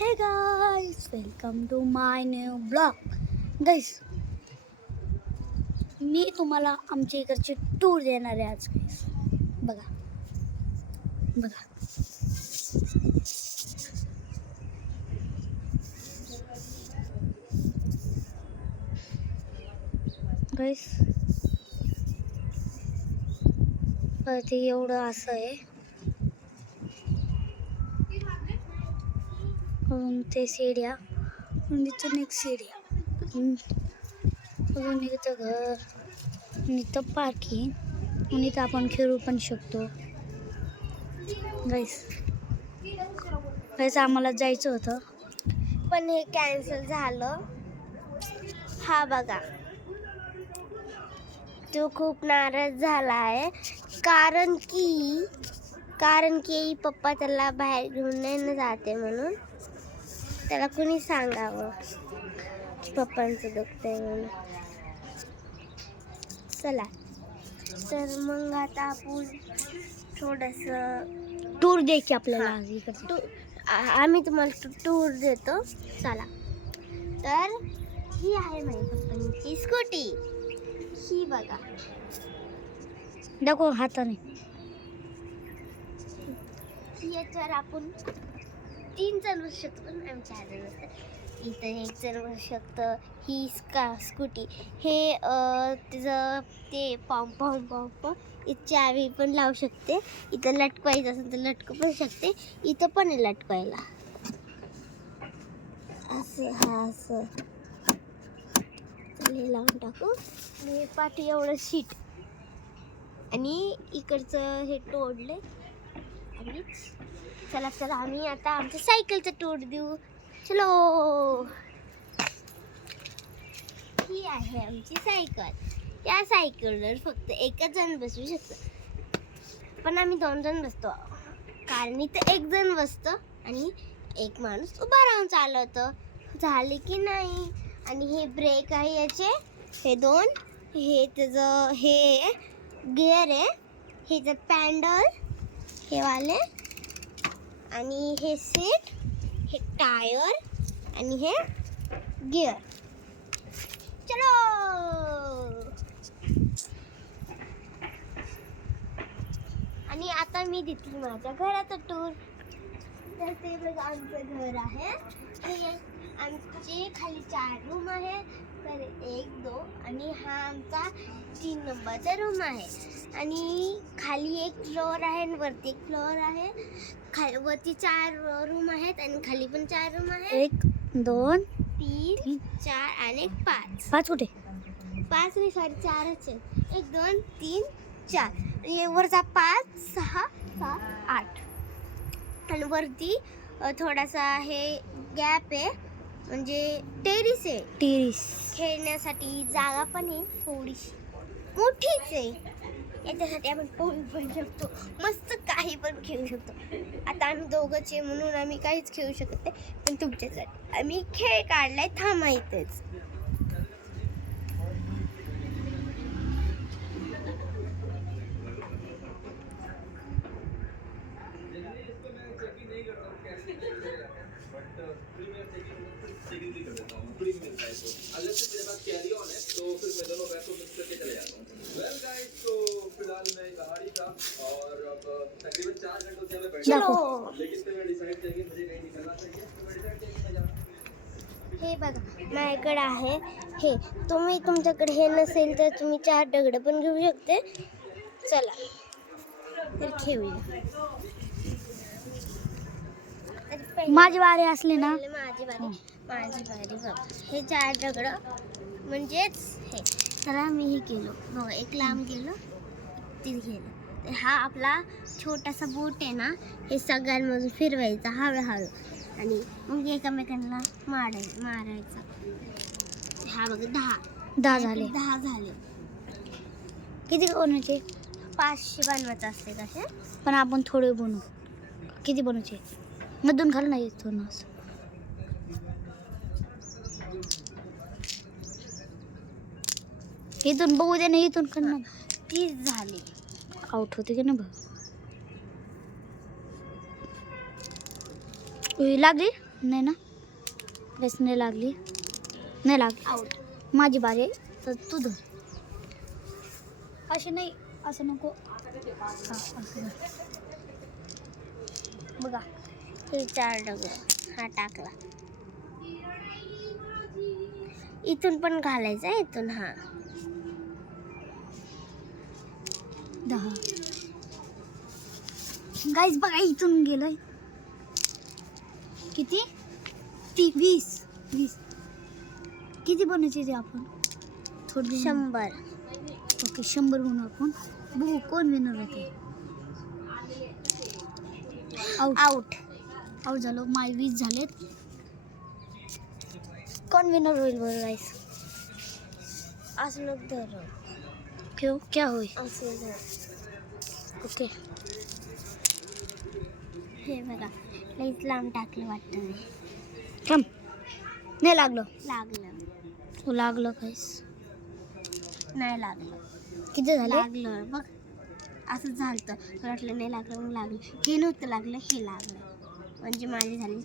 हे guys, welcome to my new blog. Guys, मी तुम्हाला आमच्या इकडचे टूर देणार आहे आज. गाइस बघा बघा, गाइस ते एवढं असं आहे. ते सीड्या, इथून एक सीड्या, अजून इथं घर, इथं पार्किंग, आणि इथं आपण खेळू पण शकतो. गाइस आम्हाला जायचं होतं पण हे कॅन्सल झालं. हा बघा, तो खूप नाराज झाला आहे कारण की पप्पा त्याला बाहेर घेऊन नाही ना जाते म्हणून. त्याला कुणी सांगावं पप्पांचं दुखतंय म्हणून. चला तर मग आता आपण थोडंसं टूर दे की आपल्याला हां. इकडचं. आम्ही तुम्हाला टूर देतो. चला तर ही आहे माझ्या पप्पांची स्कूटी. ही बघा, दाखव हाताने. याच्यावर आपण 3 जण बसू शकतो, पण आम्ही 4 जण बसतो. इथं 1 जण बसू शकतं. ही स्कूटी हे तिचं ते पॉम्प इथं चावी पण लावू शकते. इथं लटकवायचं असेल तर लटकू पण शकते. इथं पण आहे लटकवायला. असं हे लावून टाकू. आणि पाठी एवढं सीट, आणि इकडचं हे तोडले. आणि चला आम्ही आता आमच्या सायकलचा टूर देऊ. चलो, ही आहे आमची सायकल. या सायकलवर फक्त एकच जण बसू शकतो, पण आम्ही 2 जण बसतो, कारण इथं 1 जण बसतं आणि 1 माणूस उभा राहून चालवतं. झाले की नाही. आणि हे ब्रेक आहे याचे, हे 2, हे त्याचं हे गिअर आहे, हे जे पॅन्डल हे वाले, आणि हे सीट, हे टायर, आणि हे गिअर. चलो, आणि आता मी देते माझ्या घराचा टूर. तर ते बघा, आमचं घर आहे. हे आमचे खाली 4 रूम आहे. तर 1, 2, आणि हा आमचा 3 नंबरचा रूम आहे. आणि खाली 1 फ्लोअर आहे आणि वरती 1 फ्लोअर आहे. वरती 4 रूम आहेत आणि खाली पण 4 रूम आहेत. 1, 2, 3, 4 आणि 5. 5 कुठे? 5 नाही, सॉरी, 4च आहेत. 1, 2, 3, 4. आणि वरचा 5, 6, 7, 8. आणि वरती थोडासा हे गॅप आहे, म्हणजे टेरिस आहे. खेळण्यासाठी जागा पण आहे, थोडीशी मोठीच आहे. याच्यासाठी आपण पोळी पण शकतो, मस्त काही पण खेळू शकतो. आता आम्ही दोघंच आहे म्हणून आम्ही काहीच खेळू शकत नाही, पण तुमच्यासाठी आम्ही खेळ काढलाय. थांबा इथेच. चलो, हे बघा माझ्याकडे आहे. हे तुम्ही तुमच्याकडे हे नसेल तर तुम्ही 4 दगड पण घेऊ शकते. चला तर खेळूया. माझी वारी असली ना, माझी बारी बघ. हे 4 दगड म्हणजेच हे. तर मी हे केलं बघा, एक लांब गेलो, ते गेलं. तर हा आपला छोटासा बोट आहे ना, हे सगळ्यांमधून फिरवायचा हळूहळू, आणि मग एकमेकांना मारायचा. हा बघा, 10 झाले. 10 झाले. किती बनवायचे? 500 बनवायचे असते तसे, पण आपण थोडे बनवू. किती बनवायचे? मधून घाल नाही येतो ना असं. इथून बघू दे ना, इथून करणार. 30 झाले. आउट होते की ना बघ. लागली. नाही ना, बेस नाही लागली, नाही लागली. आउट. माझी बारी आहे, तर तू धर. असे नाही, असं नको. हां असं धर. बघा हे 4 दगड हा टाकला. इथून पण घालायचा, इथून हा 10. गाईज बघा इथून गेलंय. किती? 20. किती बनायचे ते आपण? थोडी 100. ओके 100 बनवू आपण. बघू कोण विनर होते. आउट झालो. माय 20 झालेत. कोण विनर होईल बरं गाईस? असं नको धरू. क्यों क्या होईल? असं धर. ओके हे बघा लईच लांब टाकलं वाटतं मी. थांब. नाही लागलं. लागलं. तू लागलं काहीच नाही लागलं. किती झाले? लागलं बघ. असं झालं. मला वाटलं नाही लागलं, मग लागलं. हे नव्हतं लागलं, हे लागलं. म्हणजे माझे झाले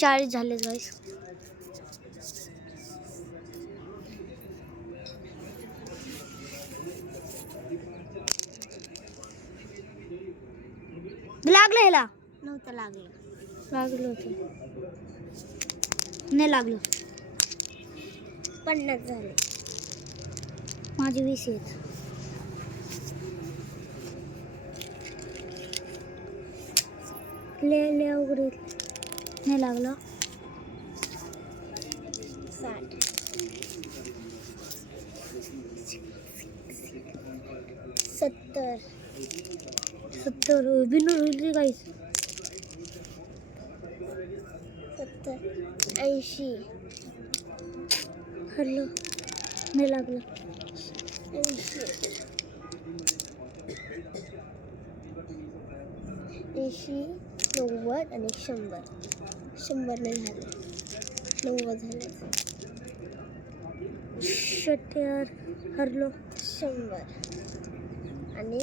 40 झाले गाईस. लागलं ह्याला. नव्हतं लागलं. लागलं होतं. नाही लागलं. 50 झाले. माझे 20 आहेत. ले अवघड आहे. नाही लागलं. 60 70 विनर होईल गाईस. 70 80 हरलो. नाही लागलं. 80 90 आणि 100 नाही झाले. 90 झाले. 70 हरलो. 100 आणि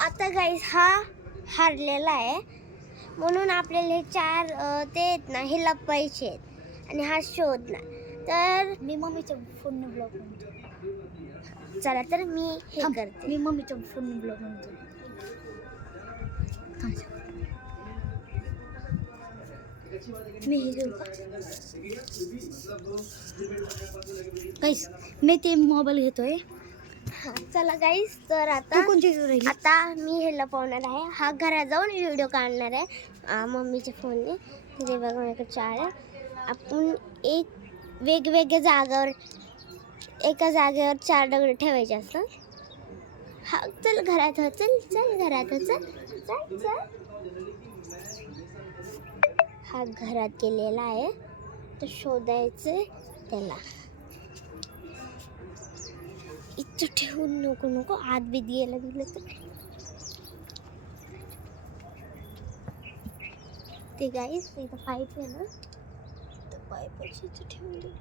आता गाईस हा हारलेला आहे, म्हणून आपल्याला हे 4 ते आहेत ना, हे लपवायचे आहेत आणि हा शोधला. तर मी मम्मीच्या फोनने ब्लॉग म्हणतो. चला तर मी हे करते. मी मम्मीच्या फोनने ब्लॉग म्हणतो. मी हे घेऊ का गाईस? मी ते मोबाईल घेतोय. हा चला गाईस, तर तू आता कोणची घेऊन राहिली? आता मी हे लपवणार आहे. हा घरात जाऊन व्हिडिओ काढणार आहे मम्मीच्या फोनने. ते बघा माझ्याकडे 4 आहे. आपण एक वेगवेगळ्या जागावर, एका जागेवर 4 दगड ठेवायचे असतात. हा चल घरात हो, चल घरात हो, चल. हा घरात गेलेला आहे, तर शोधायचं त्याला. इथं ठेवून नको आत बीत गेलं तर. ते गाईस इथं पाईप आहे ना, तर पाईपाची इथं ठेवून दे.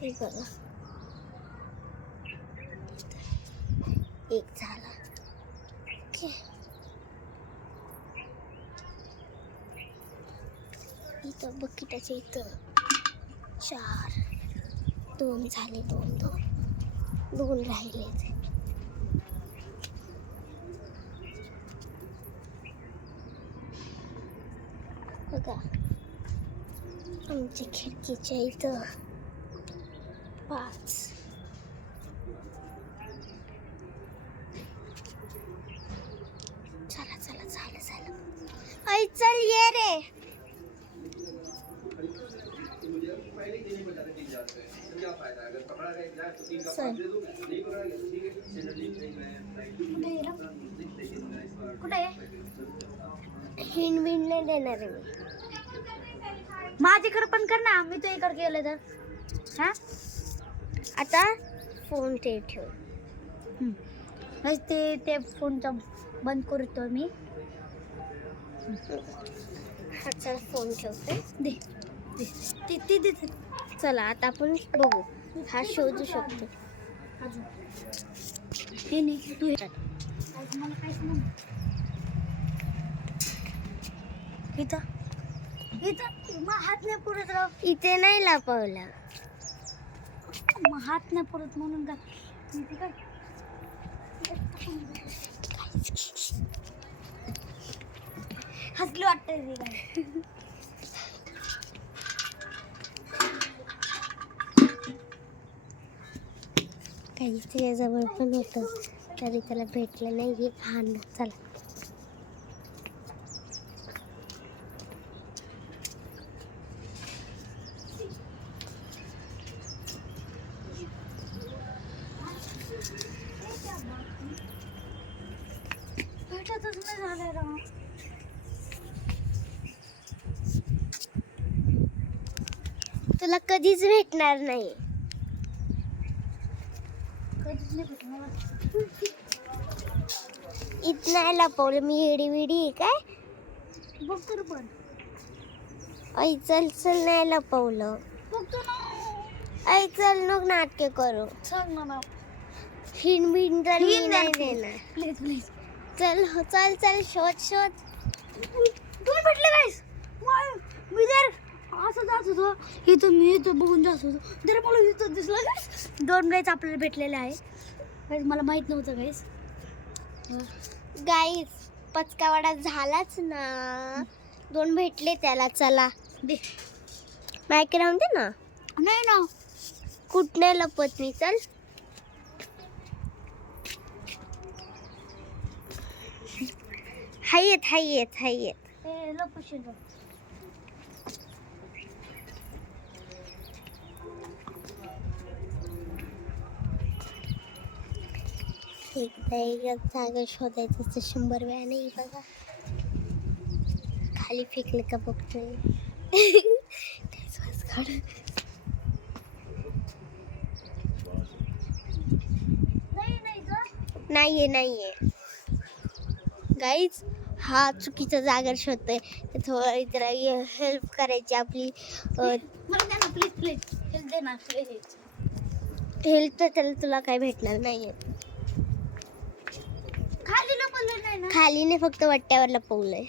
ते बघा एक झाला. ओके इथं बकेटाच्या इथं 4 2 झाले. 2 राहिले. बघा आमच्या खिडकीच्या इथं 5. चला झालं. ऐ चल ये रे. कुठे आहे? हिंड नाही देणार आहे मी. माझ्याकडे पण कर ना, मी तो इकडे गेले तर. हा आता फोन ते ठेव. ते फोनचा बंद करतो मी. हा चल फोन ठेवते. दे. चला आता आपण बघू. हा शोधू शकतो. हे नाही तू मला काहीच नाही. इथं मग हात नाही पुरत राव. इथे नाही लपवलं. मग हात नाही पुरत म्हणून का इथे काय हसली वाटतंय रे काय. काही त्याच्याजवळ पण होतं तरी त्याला भेटलं नाही. हा ना, चला. भेटतच नाही झालंय राव. तुला कधीच भेटणार नाही. कधीच नाही भेटणार. इथं नाही लपवलं मी. एडी विडी आहे काय? बघ तर पण ऐ चल चल, नाही लपवलं. बघतो ना. ऐ चल, नको नाटके करू. सांग ना. हिंड बिंड तर मी नाही देणार. Please please. चल हो, चल चल, शोध. तुम्ही भेटले गाईस. मी जर असं जात होतो इथं, मी इथं बघून जात होतो जर मला इथं दिसलं गाईस. 2 गाईस आपल्याला भेटलेले आहे गाईस. मला माहित नव्हतं गाईस. गाईस, पचकावाडा झालाच ना. 2 भेटले त्याला. चला दे. मायके राहून दे ना. नाही ना. कुठ नाही लपत मी. चल. हाय येत. ए लपशील बघ. एकदा एक जागा शोधायचं तर 100 वेळा नाही. बघा खाली फेकलं का बघतोय. नाहीये गाईज. हा चुकीचा जागा शोधतोय. थोडं जरा हेल्प करायची आपली. मला दे ना प्लीज. हेल्प दे ना. हेल्प तर त्याला तुला काय भेटणार नाहीये. खाली लपवलं नाही ना. खाली नाही, फक्त वट्ट्यावर लपवलंय.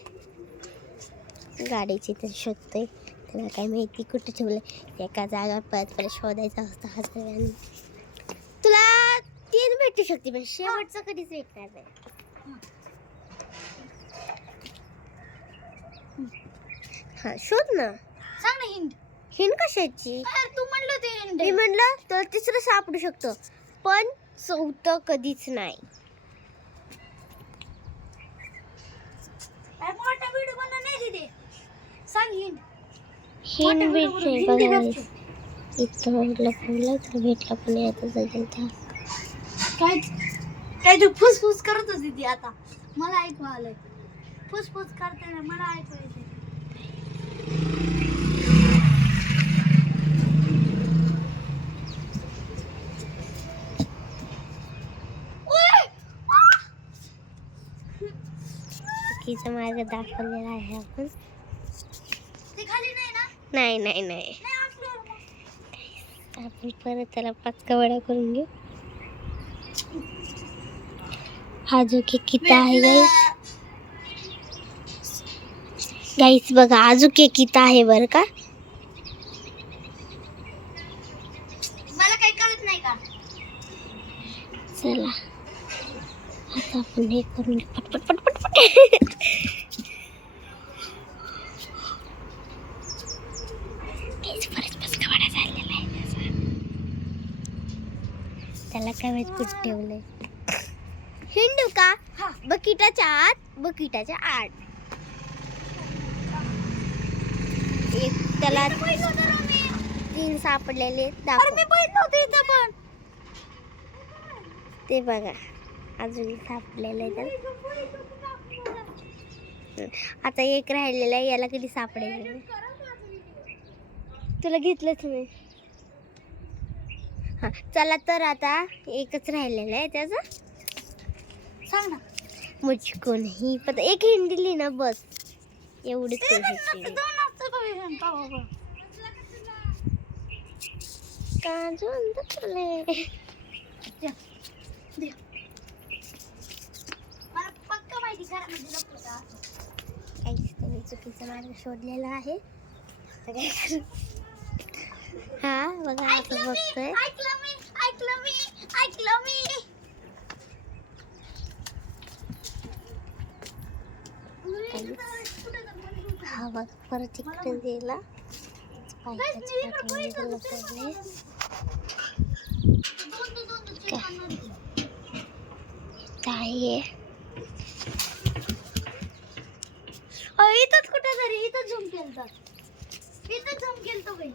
गाडीची तर शोधतोय. त्याला काय माहिती कुठे ठेवलंय. एका जागावर परत शोधायचा असतं 1000 वेळांनी. तुला 3 भेटू शकते पण शेवटचं कधीच भेटणार नाही. हा शोध ना. सांग ना हिंट. हिंड कशाची? तू म्हणलं ते हिंट. मी म्हणलं तर 3रं सापडू शकतो पण 4थं कधीच नाही. मोठा व्हिडिओ बनव नाही तिथे. सांग हिंट. हिंड भेटते बघा. इथं लपवलं तर भेटला पण आता जाईल. काय तू फुसफुस करत होती ती आता. मला ऐकू आलंय. फुसफुस करताना मला ऐकू येते. चुकीचा मार्ग दाखवलेला आहे आपण. ते खाली नाही ना. नाही नाही असलं. आपण परत त्याला पचकावडा करून घेऊ. हा जो की किता आहे गाईस बघा. अजून एक किता आहे बरं का. मला काही कळत नाही का. चला आता आपण हे करून घेऊ. पटपट. परत पचकावडा झालेला आहे त्याचा. त्याला काय माहित कुठे ठेवलंय. हिंडू का? बकिटाच्या आत. एक त्याला 3 सापडलेले दाखव. पण ते बघा अजून सापडलेलं आहे त्याला. आता एक राहिलेला आहे. याला कधी सापडेल. तुला घेतलंच मी. हा चला तर आता एकच राहिलेलं आहे त्याचा. सांग ना. मुझको नहीं पता. एक हिंड दिली ना बस. एवढीच चुकीचा मार्ग शोधलेला आहे. हा बघा असं बघतोय. हा बघ परत इकडे गेला. काय इथंच कुठे तरी इथं झूम केलतं. इथं झूम केलतं बाई.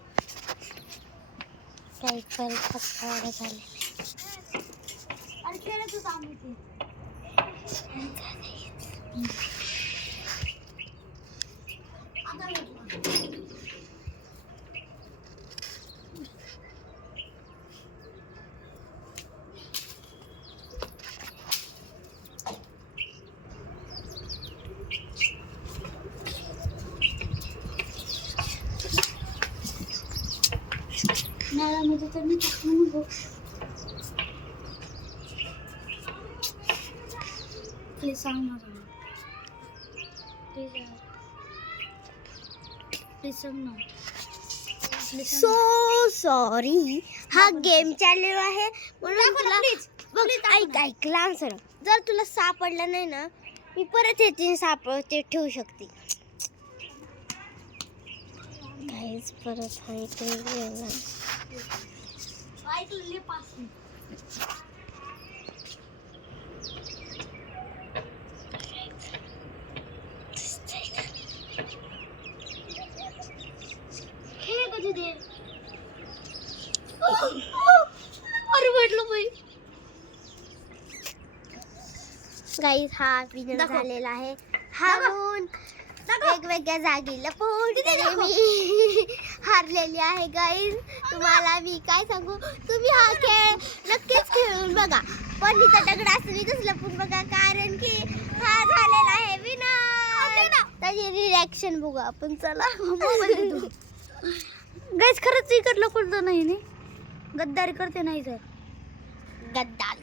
काही परत पक्का झाले. अरे खेळत होतो आम्ही ते. आता भेटलं. नळामध्ये तर मी टाकून बघ. प्लीज सांग मला. प्लीज सांग ना. So sorry. हा गेम चालू आहे म्हणून तुला बघ ऐक लांब सर. जर तुला सापडलं नाही ना मी परत येते सापडते ठेवू शकते. काहीच परत हा इकडे गेला. ऐकलेले पास. हे कधी दे. अरे भेटलो बाई. गाईज हा विनर झालेला आहे. हारून वेगवेगळ्या जागी लपून तरी मी हारलेली आहे. गाईज तुम्हाला मी काय सांगू, तुम्ही हा खेळ नक्कीच खेळून बघा. पण इथं दगड असं लपून बघा कारण की हा झालेला आहे विनर. त्याची रिॲक्शन बघू आपण. चला गाईस खरंच इकडलं कोणतं नाही नी गद्दारी करते नाही सर. गद्दार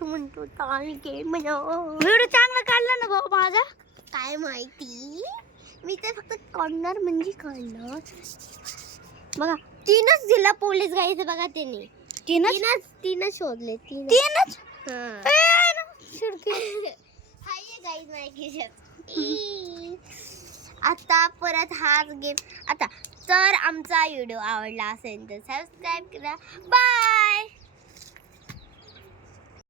तू म्हणतो ताल गेम म्हणा. व्हिडिओ चांगला काढला ना भाऊ माझा. काय माहिती मी तर फक्त कॉर्नर म्हणजे कॉर्नर बघा. तीनच दिला पोलीस गाईचं बघा त्यांनी. तीनच शोधले. तीनच आता परत हाच गेम. आता तर आमचा व्हिडिओ आवडला असेल तर सबस्क्राईब करा. बाय.